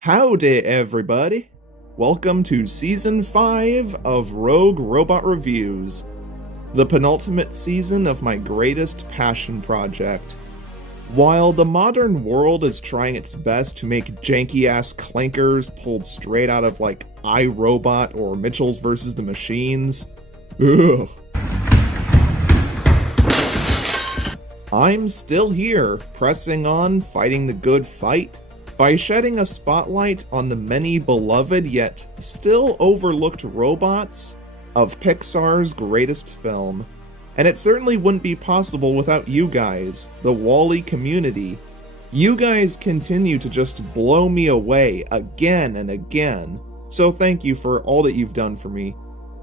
Howdy, everybody! Welcome to Season 5 of Rogue Robot Reviews, the penultimate season of my greatest passion project. While the modern world is trying its best to make janky-ass clankers pulled straight out of, like, iRobot or Mitchell's vs. the Machines, ugh, I'm still here, pressing on, fighting the good fight, by shedding a spotlight on the many beloved yet still overlooked robots of Pixar's greatest film. And it certainly wouldn't be possible without you guys, the WALL-E community. You guys continue to just blow me away again and again, so thank you for all that you've done for me.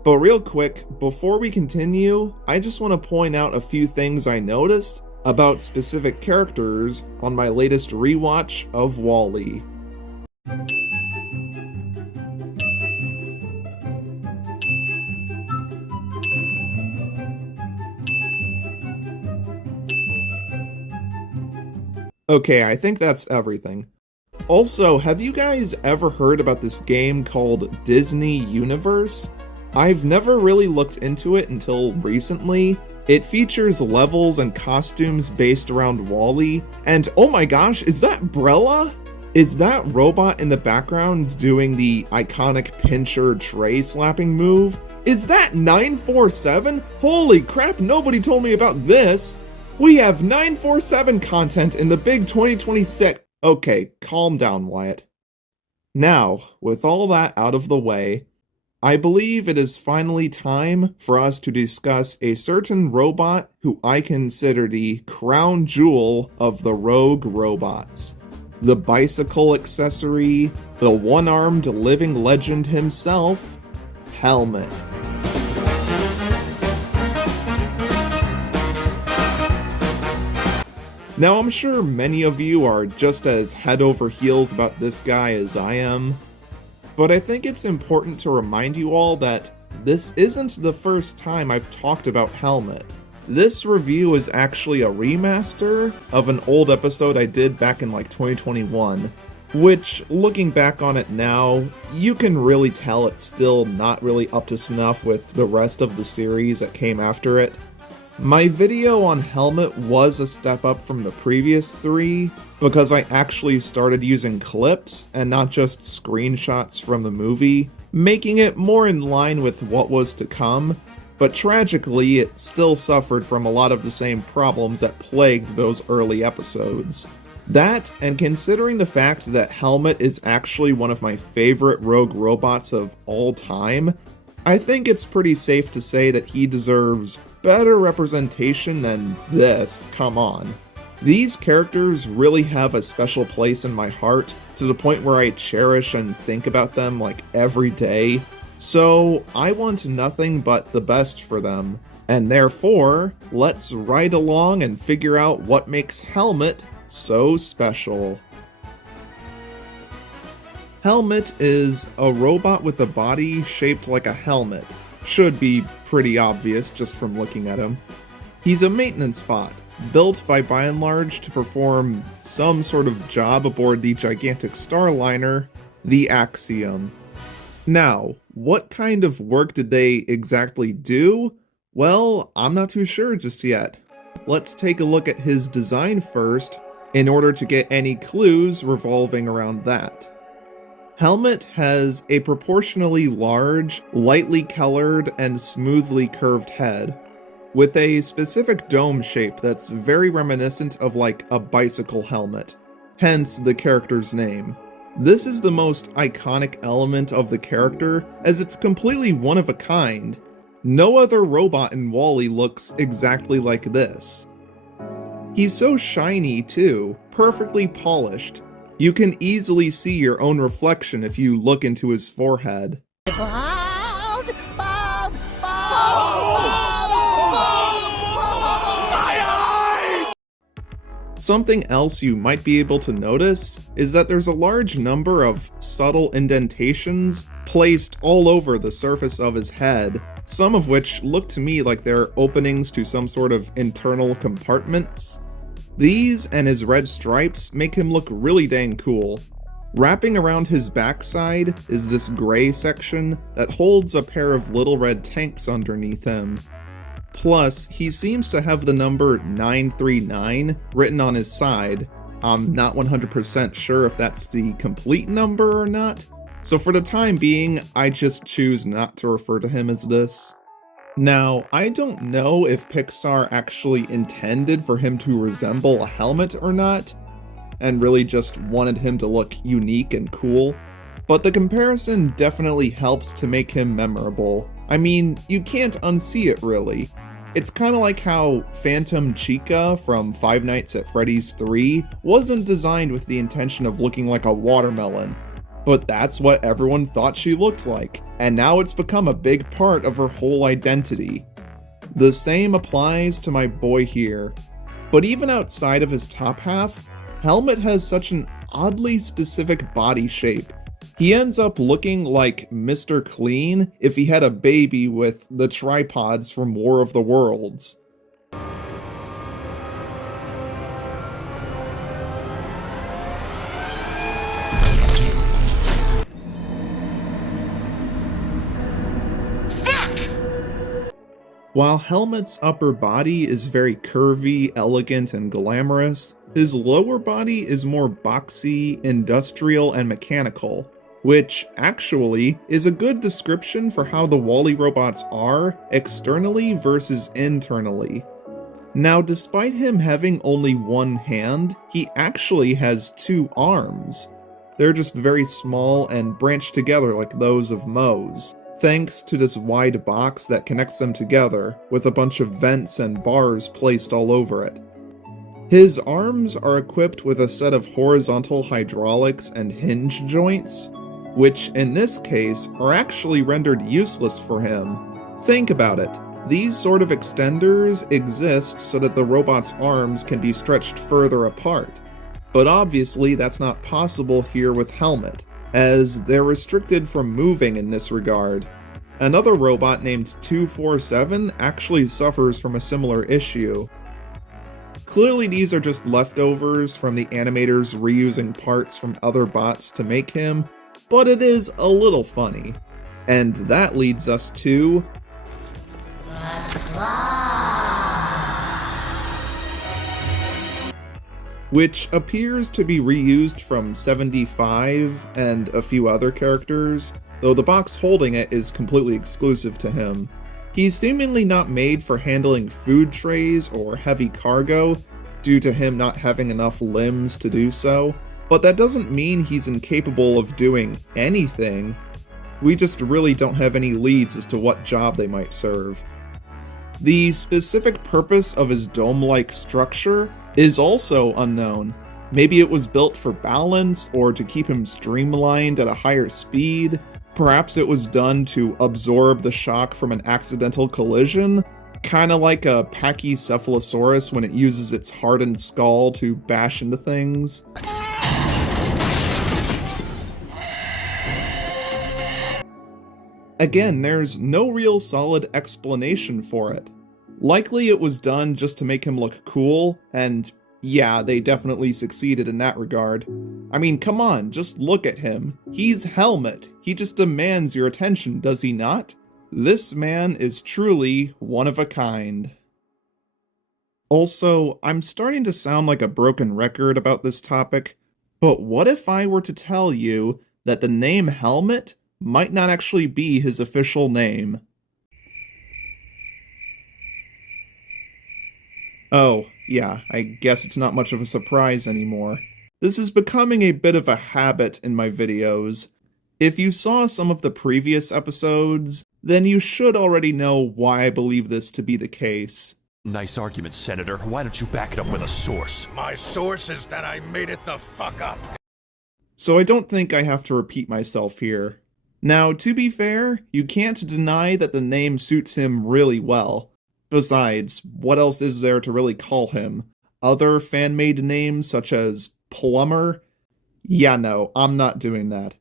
But real quick, before we continue, I just want to point out a few things I noticed about specific characters on my latest rewatch of WALL-E. Okay, I think that's everything. Also, have you guys ever heard about this game called Disney Universe? I've never really looked into it until recently. It features levels and costumes based around WALL-E, and oh my gosh, is that Brella? Is that robot in the background doing the iconic pincher tray slapping move? Is that 947? Holy crap, nobody told me about this! We have 947 content in the big 2026. Okay, calm down, Wyatt. Now, with all that out of the way, I believe it is finally time for us to discuss a certain robot who I consider the crown jewel of the Rogue robots. The bicycle accessory, the one-armed living legend himself, Helmet. Now, I'm sure many of you are just as head over heels about this guy as I am, but I think it's important to remind you all that this isn't the first time I've talked about Helmet. This review is actually a remaster of an old episode I did back in like 2021, which, looking back on it now, you can really tell it's still not really up to snuff with the rest of the series that came after it. My video on Helmet was a step up from the previous 3, because I actually started using clips and not just screenshots from the movie, making it more in line with what was to come, but tragically it still suffered from a lot of the same problems that plagued those early episodes. That, and considering the fact that Helmet is actually one of my favorite Rogue robots of all time, I think it's pretty safe to say that he deserves better representation than this, come on. These characters really have a special place in my heart, to the point where I cherish and think about them like every day, so I want nothing but the best for them. And therefore, let's ride along and figure out what makes Helmet so special. Helmet is a robot with a body shaped like a helmet. Should be pretty obvious just from looking at him. He's a maintenance bot, built by and large to perform some sort of job aboard the gigantic starliner, the Axiom. Now, what kind of work did they exactly do? Well, I'm not too sure just yet. Let's take a look at his design first, in order to get any clues revolving around that. Helmet has a proportionally large, lightly colored, and smoothly curved head, with a specific dome shape that's very reminiscent of like a bicycle helmet, hence the character's name. This is the most iconic element of the character, as it's completely one of a kind. No other robot in WALL-E looks exactly like this. He's so shiny too, perfectly polished. You can easily see your own reflection if you look into his forehead. Something else you might be able to notice is that there's a large number of subtle indentations placed all over the surface of his head, some of which look to me like they're openings to some sort of internal compartments. These and his red stripes make him look really dang cool. Wrapping around his backside is this gray section that holds a pair of little red tanks underneath him. Plus, he seems to have the number 939 written on his side. I'm not 100% sure if that's the complete number or not, so for the time being, I just choose not to refer to him as this. Now, I don't know if Pixar actually intended for him to resemble a helmet or not, and really just wanted him to look unique and cool, but the comparison definitely helps to make him memorable. I mean, you can't unsee it really. It's kinda like how Phantom Chica from Five Nights at Freddy's 3 wasn't designed with the intention of looking like a watermelon, but that's what everyone thought she looked like, and now it's become a big part of her whole identity. The same applies to my boy here, but even outside of his top half, Helmet has such an oddly specific body shape. He ends up looking like Mr. Clean if he had a baby with the tripods from War of the Worlds. While Helmet's upper body is very curvy, elegant, and glamorous, his lower body is more boxy, industrial, and mechanical, which actually is a good description for how the WALL-E robots are externally versus internally. Now, despite him having only one hand, he actually has two arms. They're just very small and branched together like those of Moe's, thanks to this wide box that connects them together, with a bunch of vents and bars placed all over it. His arms are equipped with a set of horizontal hydraulics and hinge joints, which in this case are actually rendered useless for him. Think about it. These sort of extenders exist so that the robot's arms can be stretched further apart. But obviously that's not possible here with Helmet, as they're restricted from moving in this regard. Another robot named 247 actually suffers from a similar issue. Clearly these are just leftovers from the animators reusing parts from other bots to make him, but it is a little funny. And that leads us to... which appears to be reused from 75 and a few other characters, though the box holding it is completely exclusive to him. He's seemingly not made for handling food trays or heavy cargo, due to him not having enough limbs to do so, but that doesn't mean he's incapable of doing anything. We just really don't have any leads as to what job they might serve. The specific purpose of his dome-like structure is also unknown. Maybe it was built for balance, or to keep him streamlined at a higher speed. Perhaps it was done to absorb the shock from an accidental collision, kinda like a Pachycephalosaurus when it uses its hardened skull to bash into things. Again, there's no real solid explanation for it. Likely it was done just to make him look cool, and yeah, they definitely succeeded in that regard. I mean, come on, just look at him. He's Helmet. He just demands your attention, does he not? This man is truly one of a kind. Also, I'm starting to sound like a broken record about this topic, but what if I were to tell you that the name Helmet might not actually be his official name? Oh, yeah, I guess it's not much of a surprise anymore. This is becoming a bit of a habit in my videos. If you saw some of the previous episodes, then you should already know why I believe this to be the case. Nice argument, Senator. Why don't you back it up with a source? My source is that I made it the fuck up. So I don't think I have to repeat myself here. Now, to be fair, you can't deny that the name suits him really well. Besides, what else is there to really call him? Other fan-made names such as Plumber? Yeah, no, I'm not doing that.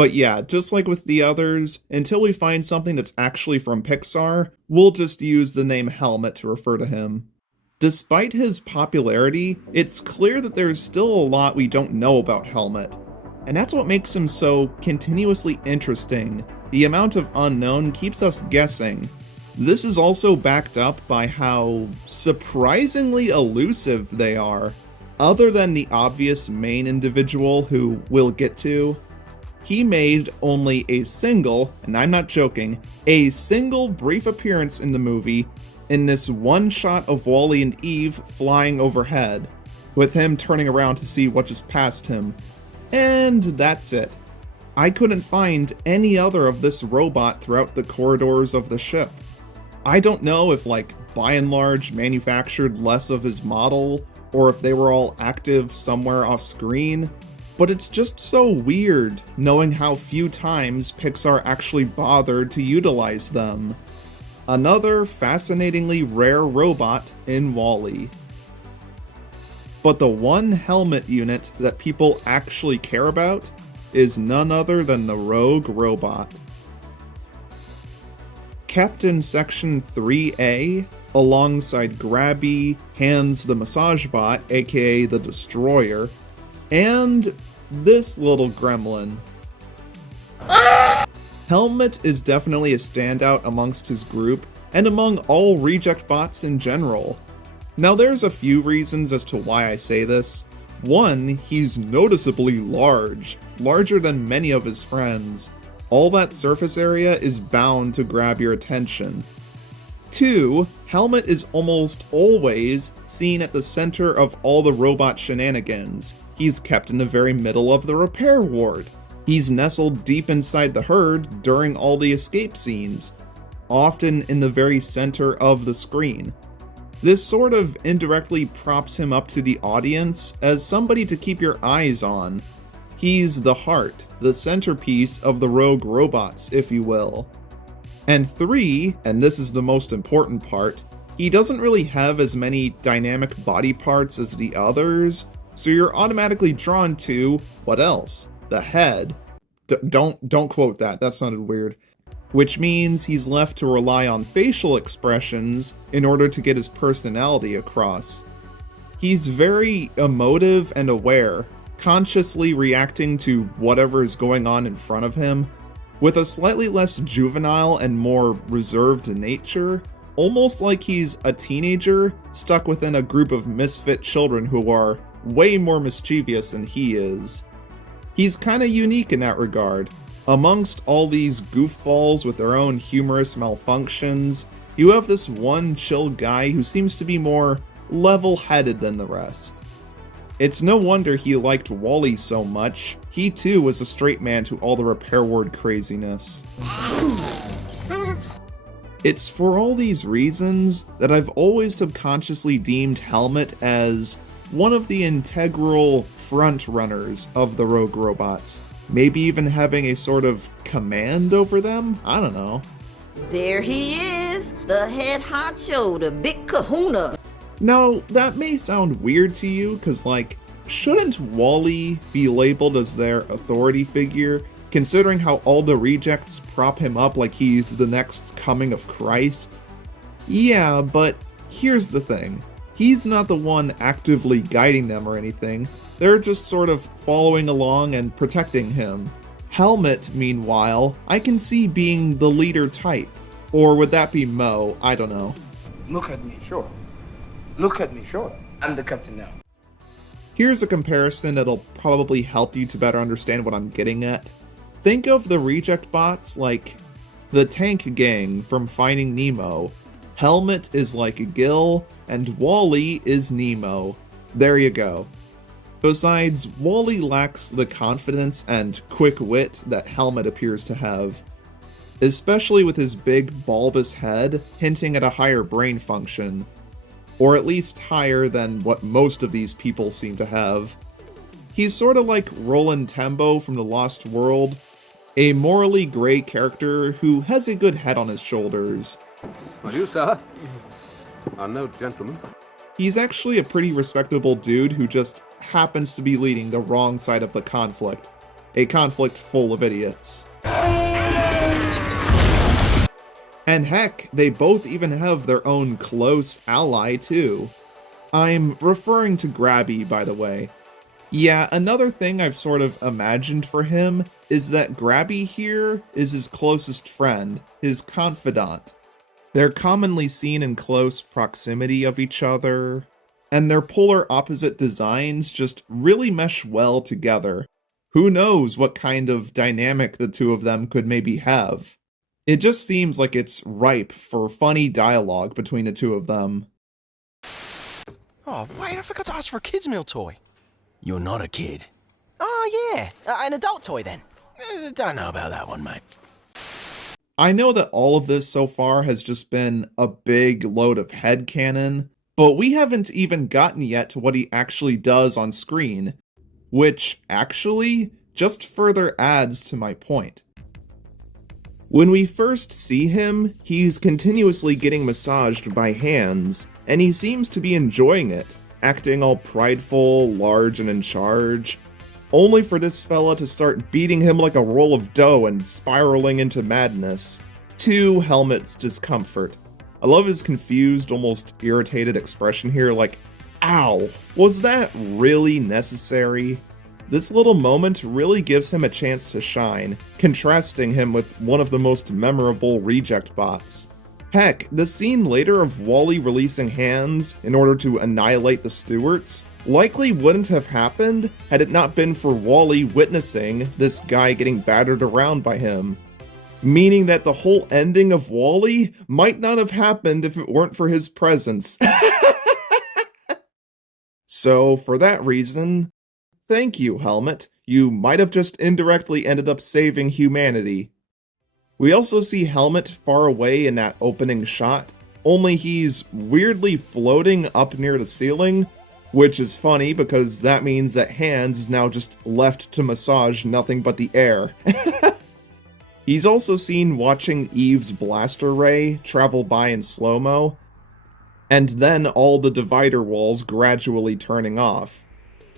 But yeah, just like with the others, until we find something that's actually from Pixar, we'll just use the name Helmet to refer to him. Despite his popularity, it's clear that there's still a lot we don't know about Helmet. And that's what makes him so continuously interesting. The amount of unknown keeps us guessing. This is also backed up by how surprisingly elusive they are. Other than the obvious main individual who we'll get to, he made only a single, and I'm not joking, a single brief appearance in the movie in this one shot of Wall-E and Eve flying overhead, with him turning around to see what just passed him. And that's it. I couldn't find any other of this robot throughout the corridors of the ship. I don't know if, by and large, manufactured less of his model, or if they were all active somewhere off screen, but it's just so weird knowing how few times Pixar actually bothered to utilize them. Another fascinatingly rare robot in Wall-E. But the one helmet unit that people actually care about is none other than the Rogue Robot. Kept in Section 3A, alongside Grabby, Hands the Massage Bot, aka the Destroyer, and this little gremlin. Helmet is definitely a standout amongst his group, and among all reject bots in general. Now there's a few reasons as to why I say this. One, he's noticeably large, larger than many of his friends. All that surface area is bound to grab your attention. 2, Helmet is almost always seen at the center of all the robot shenanigans. He's kept in the very middle of the repair ward. He's nestled deep inside the herd during all the escape scenes, often in the very center of the screen. This sort of indirectly props him up to the audience as somebody to keep your eyes on. He's the heart, the centerpiece of the Rogue Robots, if you will. And 3, and this is the most important part, he doesn't really have as many dynamic body parts as the others, so you're automatically drawn to, what else? The head. Don't quote that, that sounded weird. Which means he's left to rely on facial expressions in order to get his personality across. He's very emotive and aware, consciously reacting to whatever is going on in front of him, with a slightly less juvenile and more reserved nature, almost like he's a teenager stuck within a group of misfit children who are way more mischievous than he is. He's kinda unique in that regard. Amongst all these goofballs with their own humorous malfunctions, you have this one chill guy who seems to be more level-headed than the rest. It's no wonder he liked Wall-E so much. He too was a straight man to all the repair ward craziness. It's for all these reasons that I've always subconsciously deemed Helmet as one of the integral front runners of the Rogue Robots. Maybe even having a sort of command over them? I don't know. There he is, the head honcho, the big kahuna. Now, that may sound weird to you, cause shouldn't Wall-E be labeled as their authority figure, considering how all the rejects prop him up like he's the next coming of Christ? Yeah, but here's the thing. He's not the one actively guiding them or anything. They're just sort of following along and protecting him. Helmet, meanwhile, I can see being the leader type. Or would that be Mo? I don't know. Look at me, sure. Look at me, sure. I'm the captain now. Here's a comparison that'll probably help you to better understand what I'm getting at. Think of the reject bots like the Tank Gang from Finding Nemo. Helmet is like Gil, and Wall-E is Nemo. There you go. Besides, Wall-E lacks the confidence and quick wit that Helmet appears to have, especially with his big, bulbous head hinting at a higher brain function, or at least higher than what most of these people seem to have. He's sort of like Roland Tembo from The Lost World, a morally gray character who has a good head on his shoulders. Well, you, sir, are no gentleman. He's actually a pretty respectable dude who just happens to be leading the wrong side of the conflict. a conflict full of idiots. And heck, they both even have their own close ally too. I'm referring to Grabby, by the way. Yeah, another thing I've sort of imagined for him is that Grabby here is his closest friend, his confidant. They're commonly seen in close proximity of each other, and their polar opposite designs just really mesh well together. Who knows what kind of dynamic the two of them could maybe have? It just seems like it's ripe for funny dialogue between the two of them. Oh, wait, I forgot to ask for a kid's meal toy. You're not a kid. Oh, yeah, an adult toy then. Don't know about that one, mate. I know that all of this so far has just been a big load of headcanon, but we haven't even gotten yet to what he actually does on screen, which actually just further adds to my point. When we first see him, he's continuously getting massaged by hands, and he seems to be enjoying it, acting all prideful, large, and in charge, only for this fella to start beating him like a roll of dough and spiraling into madness, to Helmet's discomfort. I love his confused, almost irritated expression here, like, ow, was that really necessary? This little moment really gives him a chance to shine, contrasting him with one of the most memorable reject bots. Heck, the scene later of Wally releasing hands in order to annihilate the Stewarts likely wouldn't have happened had it not been for Wally witnessing this guy getting battered around by him. Meaning that the whole ending of Wally might not have happened if it weren't for his presence. So, for that reason, thank you, Helmet. You might have just indirectly ended up saving humanity. We also see Helmet far away in that opening shot, only he's weirdly floating up near the ceiling, which is funny because that means that Hands is now just left to massage nothing but the air. He's also seen watching Eve's blaster ray travel by in slow-mo, and then all the divider walls gradually turning off.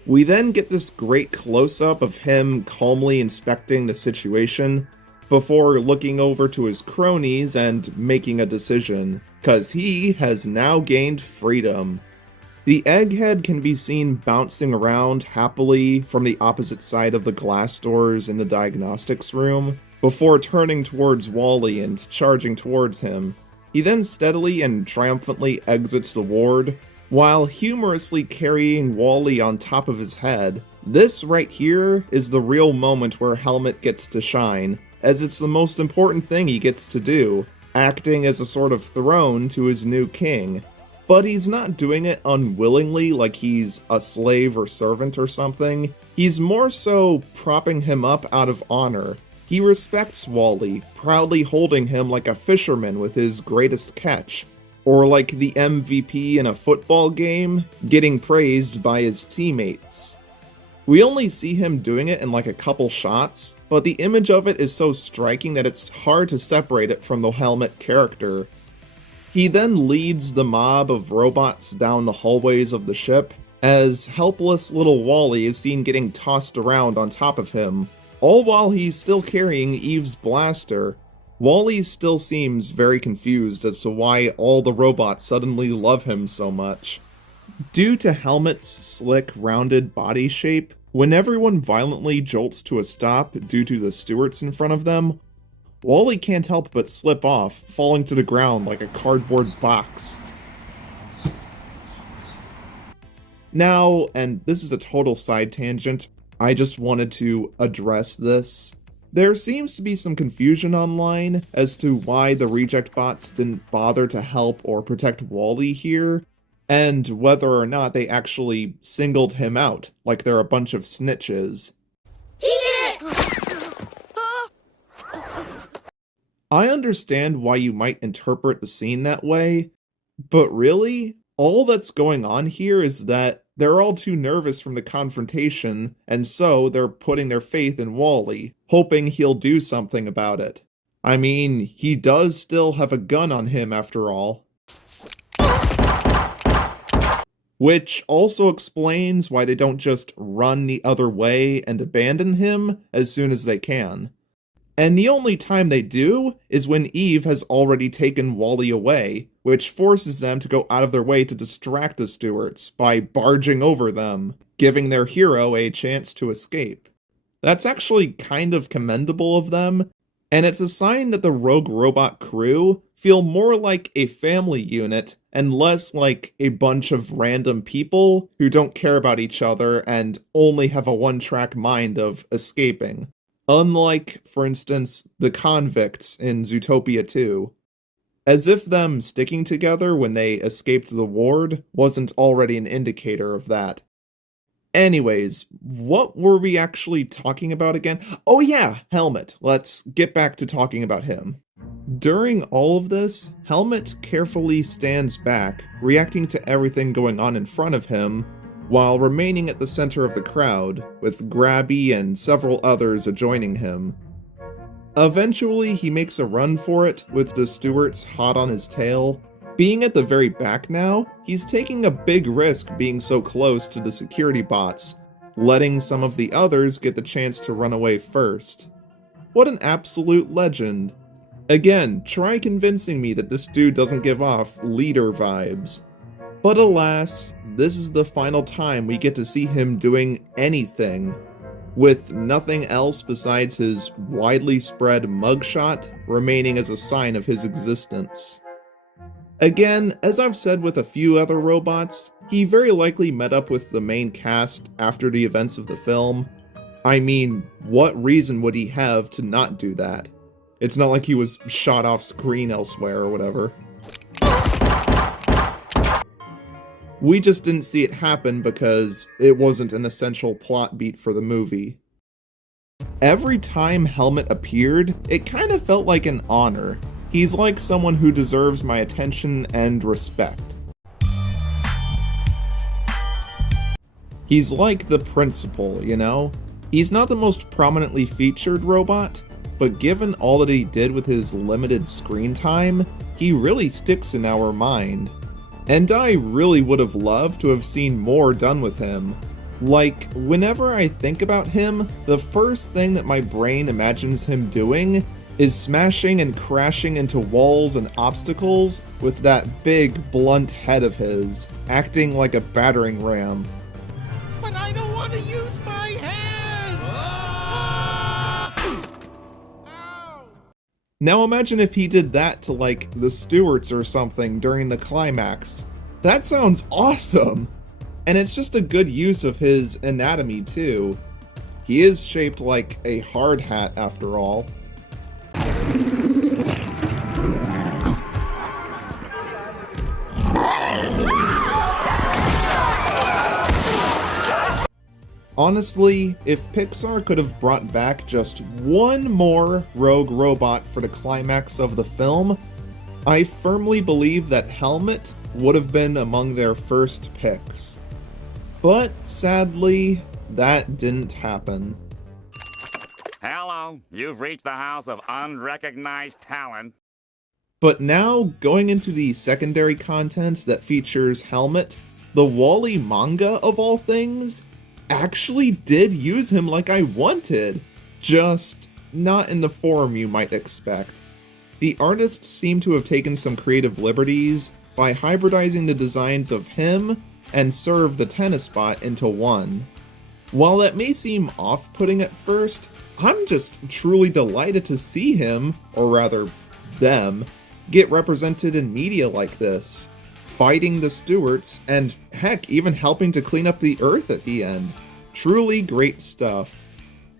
We then get this great close-up of him calmly inspecting the situation, before looking over to his cronies and making a decision, cause he has now gained freedom. The egghead can be seen bouncing around happily from the opposite side of the glass doors in the diagnostics room, before turning towards Wally and charging towards him. He then steadily and triumphantly exits the ward, while humorously carrying Wally on top of his head. This right here is the real moment where Helmet gets to shine, as it's the most important thing he gets to do, acting as a sort of throne to his new king. But he's not doing it unwillingly like he's a slave or servant or something. He's more so propping him up out of honor. He respects Wally, proudly holding him like a fisherman with his greatest catch, or like the MVP in a football game, getting praised by his teammates. We only see him doing it in like a couple shots, but the image of it is so striking that it's hard to separate it from the Helmet character. He then leads the mob of robots down the hallways of the ship, as helpless little Wally is seen getting tossed around on top of him, all while he's still carrying Eve's blaster. Wally still seems very confused as to why all the robots suddenly love him so much. Due to Helmet's slick, rounded body shape, when everyone violently jolts to a stop due to the Stewarts in front of them, Wally can't help but slip off, falling to the ground like a cardboard box. Now, and this is a total side tangent, I just wanted to address this. There seems to be some confusion online as to why the reject bots didn't bother to help or protect Wally here, and whether or not they actually singled him out, like they're a bunch of snitches. He did it! I understand why you might interpret the scene that way, but really, all that's going on here is that they're all too nervous from the confrontation, and so they're putting their faith in Wally, hoping he'll do something about it. I mean, he does still have a gun on him after all. which also explains why they don't just run the other way and abandon him as soon as they can. And the only time they do is when Eve has already taken Wally away, which forces them to go out of their way to distract the Stewarts by barging over them, giving their hero a chance to escape. That's actually kind of commendable of them, and it's a sign that the Rogue Robot crew feel more like a family unit and less like a bunch of random people who don't care about each other and only have a one-track mind of escaping. Unlike, for instance, the convicts in Zootopia 2. As if them sticking together when they escaped the ward wasn't already an indicator of that. Anyways, what were we actually talking about again? Oh yeah, Helmet. Let's get back to talking about him. During all of this, Helmet carefully stands back, reacting to everything going on in front of him, while remaining at the center of the crowd, with Grabby and several others adjoining him. Eventually, he makes a run for it, with the Stewarts hot on his tail. Being at the very back now, he's taking a big risk being so close to the security bots, letting some of the others get the chance to run away first. What an absolute legend. Again, try convincing me that this dude doesn't give off leader vibes. But alas, this is the final time we get to see him doing anything, with nothing else besides his widely spread mugshot remaining as a sign of his existence. Again, as I've said with a few other robots, he very likely met up with the main cast after the events of the film. I mean, what reason would he have to not do that? It's not like he was shot off screen elsewhere or whatever. We just didn't see it happen because it wasn't an essential plot beat for the movie. Every time Helmet appeared, it kind of felt like an honor. He's like someone who deserves my attention and respect. He's like the principal, you know? He's not the most prominently featured robot, but given all that he did with his limited screen time, he really sticks in our mind. And I really would have loved to have seen more done with him. Like, whenever I think about him, the first thing that my brain imagines him doing is smashing and crashing into walls and obstacles with that big, blunt head of his, acting like a battering ram. But I don't want to use my hand! Ow! Now imagine if he did that to, like, the Stewarts or something during the climax. That sounds awesome! And it's just a good use of his anatomy, too. He is shaped like a hard hat, after all. Honestly, if Pixar could have brought back just one more rogue robot for the climax of the film, I firmly believe that Helmet would have been among their first picks. But sadly, that didn't happen. Hello, you've reached the house of unrecognized talent. But now, going into the secondary content that features Helmet, the Wall-E manga, of all things, actually did use him like I wanted, just not in the form you might expect. The artists seem to have taken some creative liberties by hybridizing the designs of him and Serve the tennis spot into one. While that may seem off-putting at first, I'm just truly delighted to see him, or rather, them, get represented in media like this, fighting the Stewarts, and heck, even helping to clean up the Earth at the end. Truly great stuff.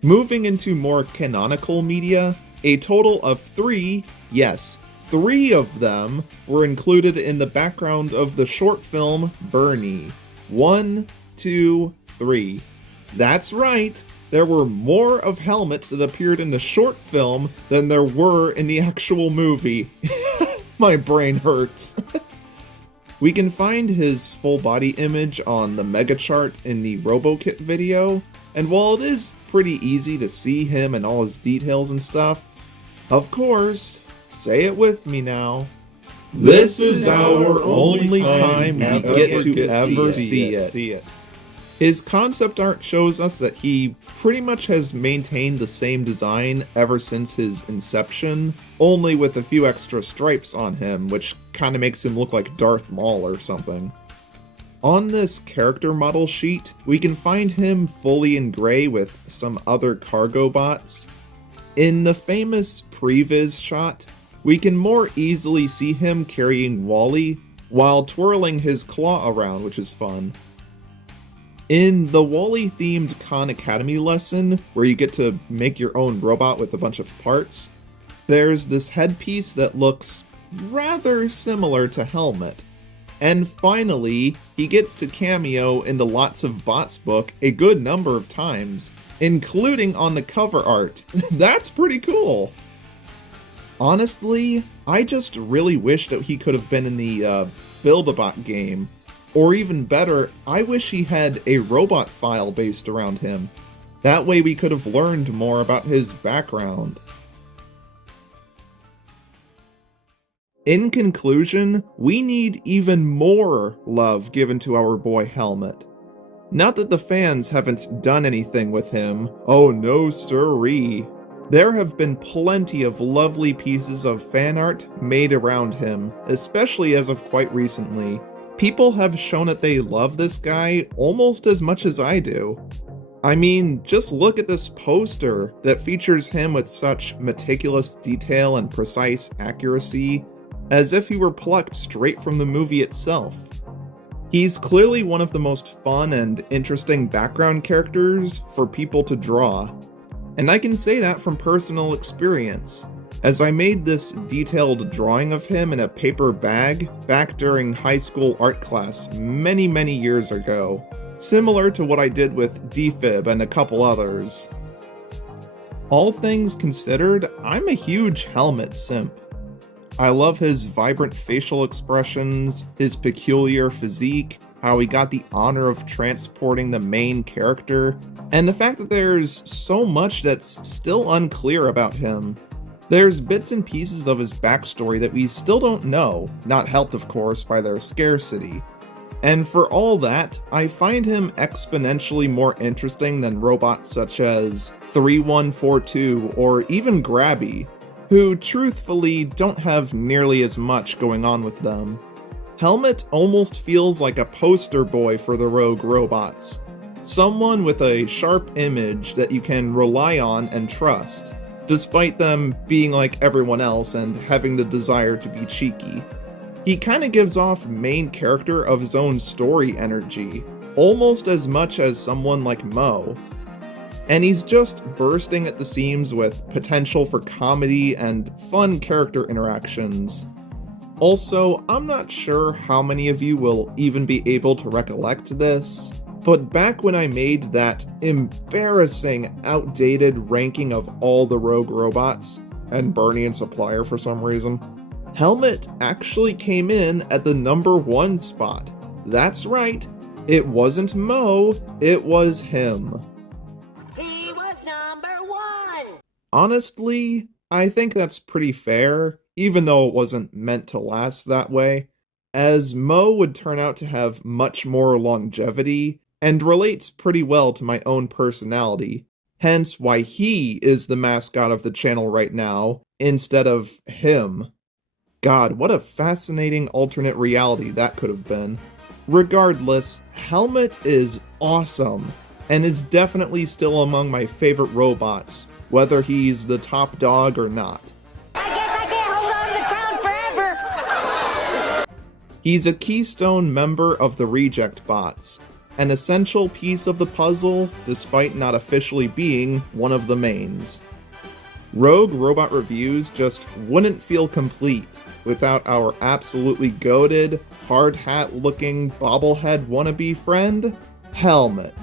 Moving into more canonical media, a total of 3, yes, 3 of them were included in the background of the short film Bernie. 1, 2, 3. That's right, there were more of Helmet that appeared in the short film than there were in the actual movie. My brain hurts. We can find his full body image on the Mega Chart in the RoboKit video, and while it is pretty easy to see him and all his details and stuff, of course, say it with me now, This is our only time we get to ever see it. His concept art shows us that he pretty much has maintained the same design ever since his inception, only with a few extra stripes on him, which kinda makes him look like Darth Maul or something. On this character model sheet, we can find him fully in gray with some other cargo bots. In the famous previs shot, we can more easily see him carrying Wally while twirling his claw around, which is fun. In the Wally-themed Khan Academy lesson, where you get to make your own robot with a bunch of parts, there's this headpiece that looks rather similar to Helmet. And finally, he gets to cameo in the Lots of Bots book a good number of times, including on the cover art. That's pretty cool! Honestly, I just really wish that he could have been in the Build-A-Bot game. Or even better, I wish he had a robot file based around him. That way we could have learned more about his background. In conclusion, we need even more love given to our boy Helmet. Not that the fans haven't done anything with him, oh no siree. There have been plenty of lovely pieces of fan art made around him, especially as of quite recently. People have shown that they love this guy almost as much as I do. I mean, just look at this poster that features him with such meticulous detail and precise accuracy, as if he were plucked straight from the movie itself. He's clearly one of the most fun and interesting background characters for people to draw, and I can say that from personal experience, as I made this detailed drawing of him in a paper bag back during high school art class many years ago, similar to what I did with Defib and a couple others. All things considered, I'm a huge Helmet simp. I love his vibrant facial expressions, his peculiar physique, how he got the honor of transporting the main character, and the fact that there's so much that's still unclear about him. There's bits and pieces of his backstory that we still don't know, not helped of course by their scarcity. And for all that, I find him exponentially more interesting than robots such as 3142 or even Grabby, who truthfully don't have nearly as much going on with them. Helmet almost feels like a poster boy for the rogue robots. Someone with a sharp image that you can rely on and trust, despite them being like everyone else and having the desire to be cheeky. He kinda gives off main character of his own story energy, almost as much as someone like Mo. And he's just bursting at the seams with potential for comedy and fun character interactions. Also, I'm not sure how many of you will even be able to recollect this, but back when I made that embarrassing, outdated ranking of all the rogue robots, and Bernie and Supplier for some reason, Helmet actually came in at the #1 spot. That's right, it wasn't Mo, it was him. He was #1! Honestly, I think that's pretty fair, even though it wasn't meant to last that way, as Mo would turn out to have much more longevity, and relates pretty well to my own personality, hence why he is the mascot of the channel right now, instead of him. God, what a fascinating alternate reality that could have been. Regardless, Helmet is awesome, and is definitely still among my favorite robots, whether he's the top dog or not. I guess I can't hold on to the crown forever! He's a keystone member of the Reject Bots, an essential piece of the puzzle despite not officially being one of the mains. Rogue Robot Reviews just wouldn't feel complete without our absolutely goated, hard hat looking bobblehead wannabe friend, Helmet.